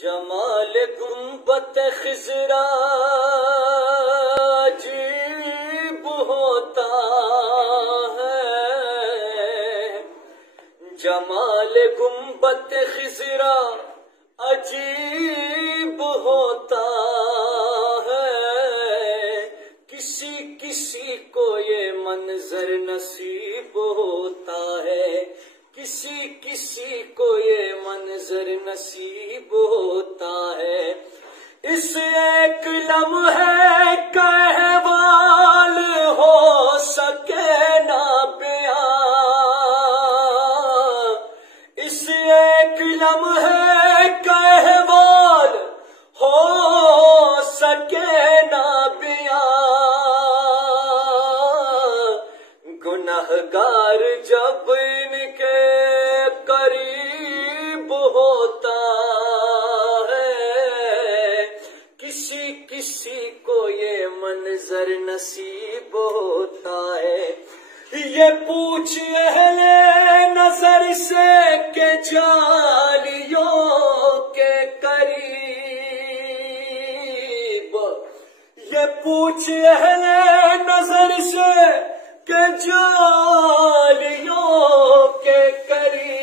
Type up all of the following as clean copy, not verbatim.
جمال گنبد خضرا عجیب ہوتا ہے، جمال گنبد خضرا عجیب ہوتا ہے، کسی کسی کو یہ منظر نصیب ہوتا ہے، کسی کسی کو یہ منظر نصیب ہوتا ہے۔ اس ایک لمحے کا احوال ہو سکے نہ بیان، اس ایک لمحے کا احوال ہو سکے نہ بیان، گنہگار جب ان کے قریب ہوتا ہے، کسی کسی کو یہ منظر نصیب ہوتا ہے۔ یہ پوچھ اہل نظر سے کہ جالیوں کے قریب، یہ پوچھ اہل نظر سے کہ جالیوں کے قریب،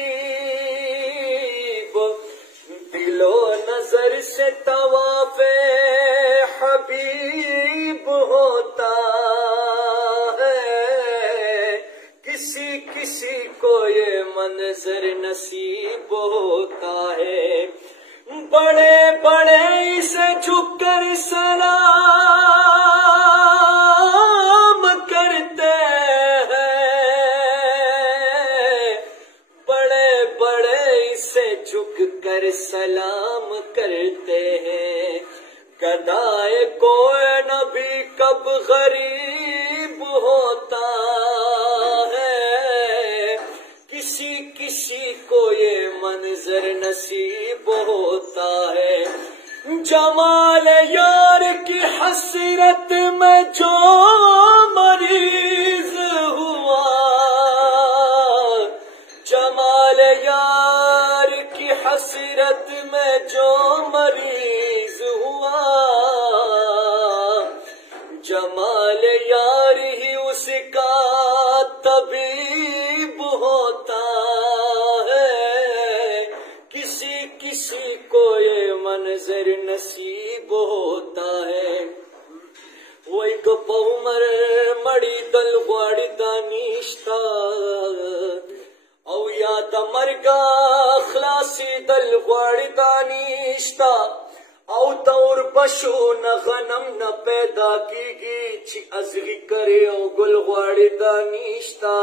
دل و نظر سے طواف حبیب ہوتا ہے، کسی کسی کو یہ منظر نصیب ہوتا ہے۔ بڑے بڑے اسے جھک کر سلام کرتے ہیں، بڑے بڑے اسے جھک کر سلام کرتے ہیں، گدائے کوئی نبی کب غریب ہوتا ہے، کسی کسی کو یہ منظر نصیب ہوتا ہے۔ جمال یار کی حسرت میں جو مریض ہوا، جمال یار کی حسرت میں جو مریض ہوا، جمال یار ہی اس کا طبیب ہوتا ہے، کسی کسی کو یہ منظر نصیب ہوتا ہے۔ وہی گپ عمر مڑی دل غواړي دانشتا، او یاد مرگا خلاصی دل غواړي دانشتا، او دور بشو نہ غنم نہ پیدا کیگی چی ازغی کرے او گل غواړي دانشتا،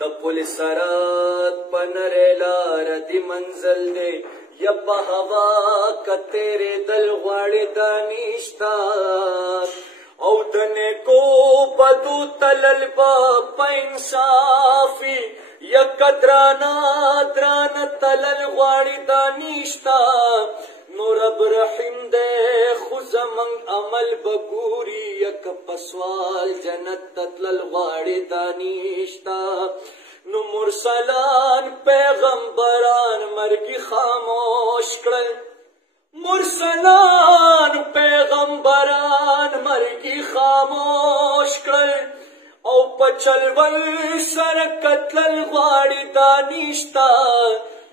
تپل سرات پنرے لار دی منزل دے یا بہوا کا تیرے دل غواړي دانشتا، او دنے کو بدو تلل با پا انصافی یا قدرانا دران تلل غواړي دانشتا، نو رب رحم دے خوزمنگ عمل بگوری یک پسوال جنت تتلل غواړي دانشتا، نو مرسلان پیغمبران مرگی خاموش کرل، مرسلان پیغمبران مرگی خاموش کرل، او پچلول سر قتلل غواړي دانشتا،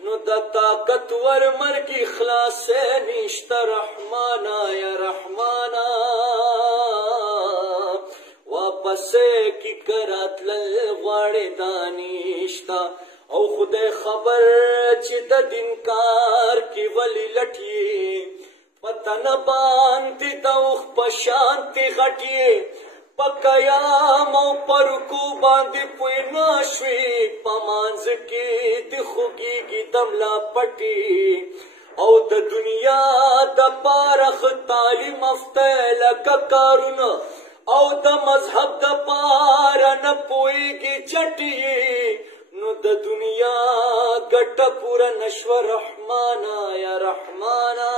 نو دا طاقتور مرگی خلاص نشتا، رحمانا یا رحمانا واپس کی کراتلل غواړي دانشتا، او خدای خبر چې د دین کار کی ولی لټي، پتہ نه باندې دوخ پشانتی غټي، پکیام او پرکو باندې پوی ناشوی، پمانز کی دی خوگی دملا پٹی، او د دنیا د پارخ تعلیم افتیل ککارون، او د مذہب د پارا نپوئی گی چٹی، نو د دنیا گٹا پورا نشو رحمانا یا رحمانا